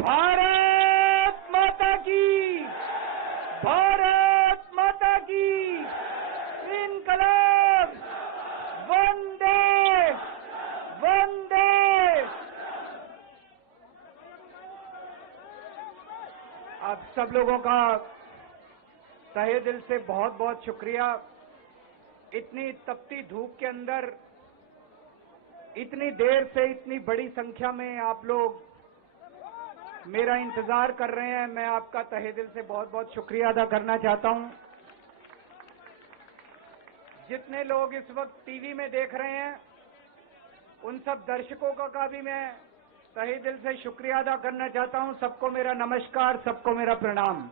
भारत माता की, भारत माता की, इनकलाब, वंदे वंदे। आप सब लोगों का तहे दिल से बहुत बहुत शुक्रिया। इतनी तपती धूप के अंदर इतनी देर से इतनी बड़ी संख्या में आप लोग मेरा इंतजार कर रहे हैं। मैं आपका तहे दिल से बहुत बहुत शुक्रिया अदा करना चाहता हूं। जितने लोग इस वक्त टीवी में देख रहे हैं उन सब दर्शकों का भी मैं तहे दिल से शुक्रिया अदा करना चाहता हूं। सबको मेरा नमस्कार, सबको मेरा प्रणाम।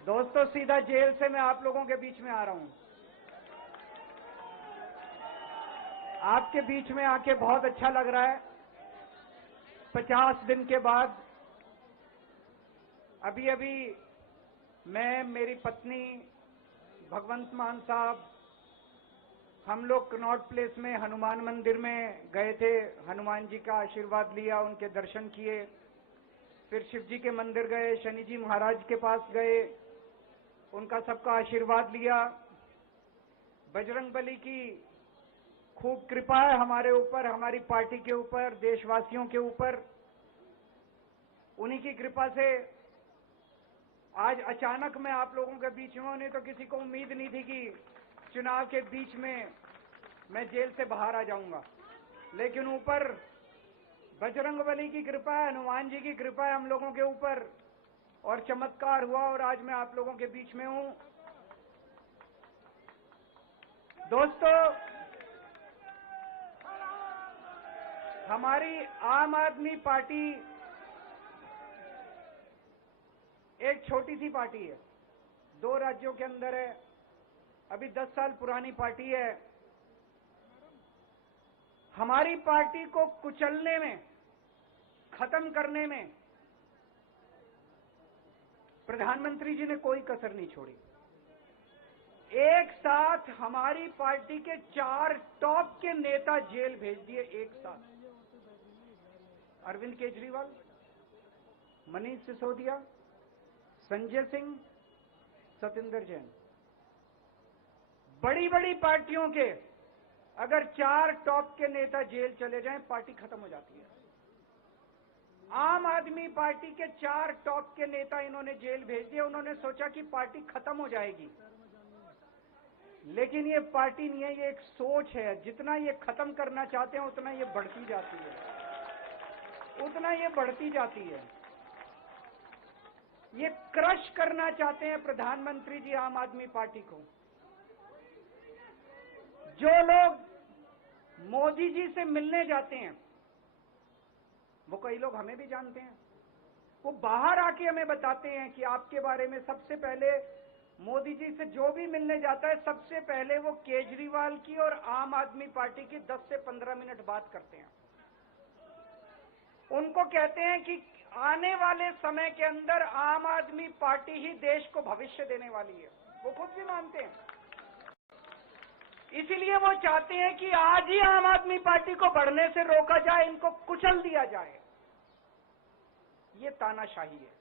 दोस्तों, सीधा जेल से मैं आप लोगों के बीच में आ रहा हूं। आपके बीच में आके बहुत अच्छा लग रहा है। 50 दिन के बाद अभी अभी मैं, मेरी पत्नी, भगवंत मान साहब, हम लोग कनॉट प्लेस में हनुमान मंदिर में गए थे। हनुमान जी का आशीर्वाद लिया, उनके दर्शन किए। फिर शिव जी के मंदिर गए, शनि जी महाराज के पास गए, उनका सबका आशीर्वाद लिया। बजरंगबली की खूब कृपा है हमारे ऊपर, हमारी पार्टी के ऊपर, देशवासियों के ऊपर। उन्हीं की कृपा से आज अचानक मैं आप लोगों के बीच में हूं। नहीं तो किसी को उम्मीद नहीं थी कि चुनाव के बीच में मैं जेल से बाहर आ जाऊंगा। लेकिन ऊपर बजरंगबली की कृपा है, हनुमान जी की कृपा है हम लोगों के ऊपर, और चमत्कार हुआ और आज मैं आप लोगों के बीच में हूं। दोस्तों, हमारी आम आदमी पार्टी एक छोटी सी पार्टी है, 2 राज्यों के अंदर है, अभी 10 साल पुरानी पार्टी है। हमारी पार्टी को कुचलने में, खत्म करने में प्रधानमंत्री जी ने कोई कसर नहीं छोड़ी। एक साथ हमारी पार्टी के 4 टॉप के नेता जेल भेज दिए एक साथ। अरविंद केजरीवाल, मनीष सिसोदिया, संजय सिंह, सतिंदर जैन। बड़ी बड़ी पार्टियों के अगर 4 टॉप के नेता जेल चले जाएं, पार्टी खत्म हो जाती है। आम आदमी पार्टी के 4 टॉप के नेता इन्होंने जेल भेज दिए। उन्होंने सोचा कि पार्टी खत्म हो जाएगी, लेकिन ये पार्टी नहीं है, ये एक सोच है। जितना ये खत्म करना चाहते हैं उतना ये बढ़ती जाती है, उतना ये बढ़ती जाती है। ये क्रश करना चाहते हैं प्रधानमंत्री जी आम आदमी पार्टी को। जो लोग मोदी जी से मिलने जाते हैं, वो कई लोग हमें भी जानते हैं, वो बाहर आके हमें बताते हैं कि आपके बारे में सबसे पहले मोदी जी से जो भी मिलने जाता है, सबसे पहले वो केजरीवाल की और आम आदमी पार्टी की 10 से 15 मिनट बात करते हैं। उनको कहते हैं कि आने वाले समय के अंदर आम आदमी पार्टी ही देश को भविष्य देने वाली है। वो खुद भी मानते हैं। इसीलिए वो चाहते हैं कि आज ही आम आदमी पार्टी को बढ़ने से रोका जाए, इनको कुचल दिया जाए। ये तानाशाही है।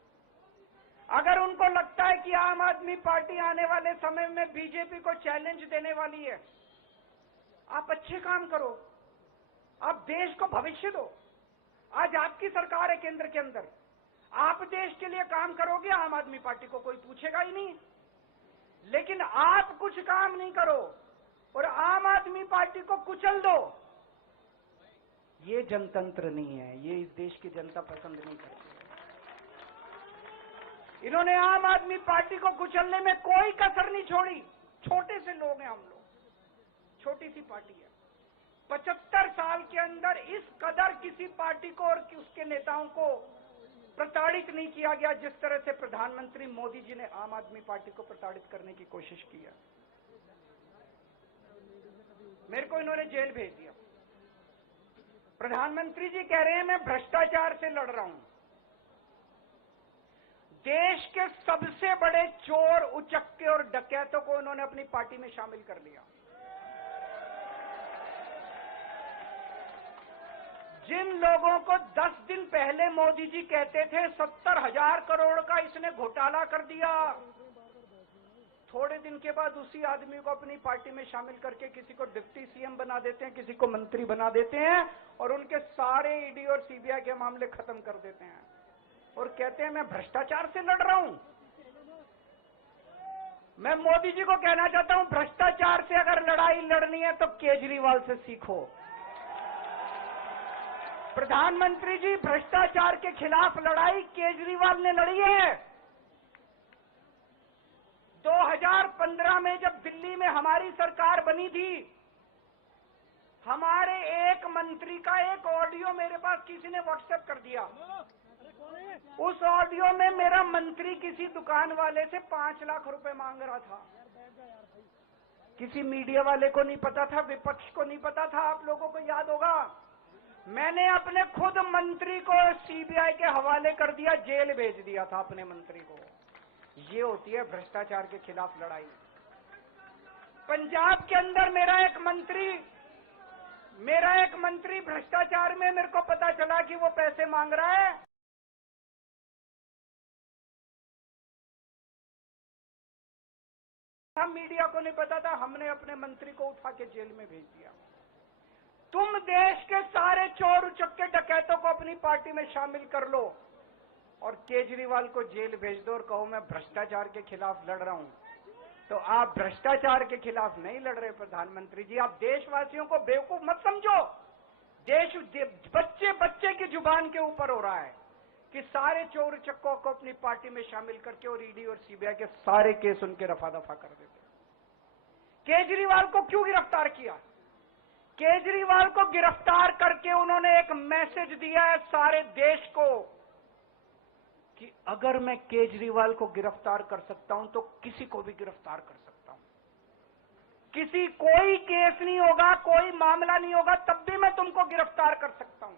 अगर उनको लगता है कि आम आदमी पार्टी आने वाले समय में बीजेपी को चैलेंज देने वाली है, आप अच्छे काम करो, आप देश को भविष्य दो। आज आपकी सरकार है केंद्र के अंदर, आप देश के लिए काम करोगे, आम आदमी पार्टी को कोई पूछेगा ही नहीं। लेकिन आप कुछ काम नहीं करो और आम आदमी पार्टी को कुचल दो, ये जनतंत्र नहीं है, ये इस देश की जनता पसंद नहीं करती। इन्होंने आम आदमी पार्टी को कुचलने में कोई कसर नहीं छोड़ी। छोटे से लोग हैं हम लोग, छोटी सी पार्टी है। 75 साल के अंदर इस कदर किसी पार्टी को और उसके नेताओं को प्रताड़ित नहीं किया गया जिस तरह से प्रधानमंत्री मोदी जी ने आम आदमी पार्टी को प्रताड़ित करने की कोशिश की है। मेरे को इन्होंने जेल भेज दिया। प्रधानमंत्री जी कह रहे हैं मैं भ्रष्टाचार से लड़ रहा हूं। देश के सबसे बड़े चोर, उचक्के और डकैतों को उन्होंने अपनी पार्टी में शामिल कर लिया। जिन लोगों को 10 दिन पहले मोदी जी कहते थे 70,000 करोड़ का इसने घोटाला कर दिया, थोड़े दिन के बाद उसी आदमी को अपनी पार्टी में शामिल करके किसी को डिप्टी सीएम बना देते हैं, किसी को मंत्री बना देते हैं और उनके सारे ईडी और सीबीआई के मामले खत्म कर देते हैं और कहते हैं मैं भ्रष्टाचार से लड़ रहा हूं। मैं मोदी जी को कहना चाहता हूं, भ्रष्टाचार से अगर लड़ाई लड़नी है तो केजरीवाल से सीखो। प्रधानमंत्री जी, भ्रष्टाचार के खिलाफ लड़ाई केजरीवाल ने लड़ी है। 2015 में जब दिल्ली में हमारी सरकार बनी थी, हमारे एक मंत्री का एक ऑडियो मेरे पास किसी ने व्हाट्सएप कर दिया। उस ऑडियो में मेरा मंत्री किसी दुकान वाले से 5 लाख रुपए मांग रहा था। किसी मीडिया वाले को नहीं पता था, विपक्ष को नहीं पता था, आप लोगों को याद होगा। मैंने अपने खुद मंत्री को सीबीआई के हवाले कर दिया, जेल भेज दिया था अपने मंत्री को। ये होती है भ्रष्टाचार के खिलाफ लड़ाई। पंजाब के अंदर मेरा एक मंत्री भ्रष्टाचार में, मेरे को पता चला कि वो पैसे मांग रहा है। हम मीडिया को नहीं पता था, हमने अपने मंत्री को उठा के जेल में भेज दिया। तुम देश के सारे चोर उचक्के डकैतों को अपनी पार्टी में शामिल कर लो और केजरीवाल को जेल भेज दो और कहो मैं भ्रष्टाचार के खिलाफ लड़ रहा हूं। तो आप भ्रष्टाचार के खिलाफ नहीं लड़ रहे प्रधानमंत्री जी। आप देशवासियों को बेवकूफ मत समझो। देश बच्चे बच्चे की जुबान के ऊपर हो रहा है कि सारे चोर उचक्कों को अपनी पार्टी में शामिल करके और ईडी और सीबीआई के सारे केस उनके रफा दफा कर देते। केजरीवाल को क्यों गिरफ्तार किया? केजरीवाल को गिरफ्तार करके उन्होंने एक मैसेज दिया है सारे देश को कि अगर मैं केजरीवाल को गिरफ्तार कर सकता हूं तो किसी को भी गिरफ्तार कर सकता हूं। कोई केस नहीं होगा, कोई मामला नहीं होगा, तब भी मैं तुमको गिरफ्तार कर सकता हूं।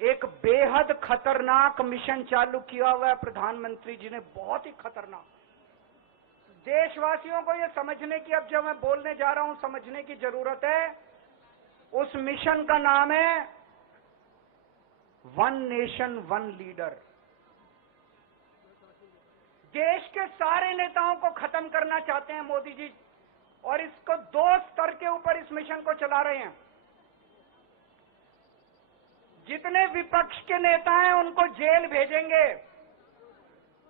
एक बेहद खतरनाक मिशन चालू किया हुआ है प्रधानमंत्री जी ने, बहुत ही खतरनाक। देशवासियों को यह समझने की, अब जब मैं बोलने जा रहा हूं, समझने की जरूरत है। उस मिशन का नाम है वन नेशन वन लीडर। देश के सारे नेताओं को खत्म करना चाहते हैं मोदी जी और इसको 2 स्तर के ऊपर इस मिशन को चला रहे हैं। जितने विपक्ष के नेता हैं उनको जेल भेजेंगे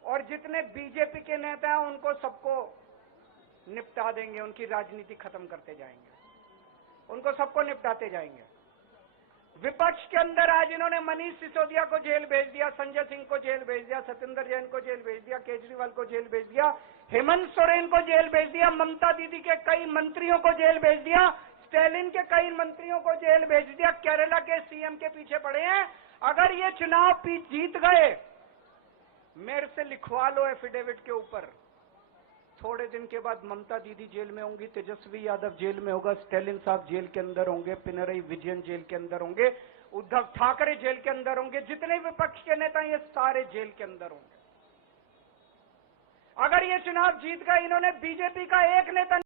और जितने बीजेपी के नेता हैं उनको सबको निपटा देंगे, उनकी राजनीति खत्म करते जाएंगे, उनको सबको निपटाते जाएंगे। विपक्ष के अंदर आज इन्होंने मनीष सिसोदिया को जेल भेज दिया, संजय सिंह को जेल भेज दिया, सत्येंद्र जैन को जेल भेज दिया, केजरीवाल को जेल भेज दिया, हेमंत सोरेन को जेल भेज दिया, ममता दीदी के कई मंत्रियों को जेल भेज दिया, स्टैलिन के कई मंत्रियों को जेल भेज दिया, केरला के सीएम के पीछे पड़े हैं। अगर ये चुनाव जीत गए, मेरे से लिखवा लो एफिडेविट के ऊपर, थोड़े दिन के बाद ममता दीदी जेल में होंगी, तेजस्वी यादव जेल में होगा, स्टैलिन साहब जेल के अंदर होंगे, पिनरई विजयन जेल के अंदर होंगे, उद्धव ठाकरे जेल के अंदर होंगे, जितने विपक्ष के नेता ये सारे जेल के अंदर होंगे। अगर ये चुनाव जीत गए, इन्होंने बीजेपी का एक नेता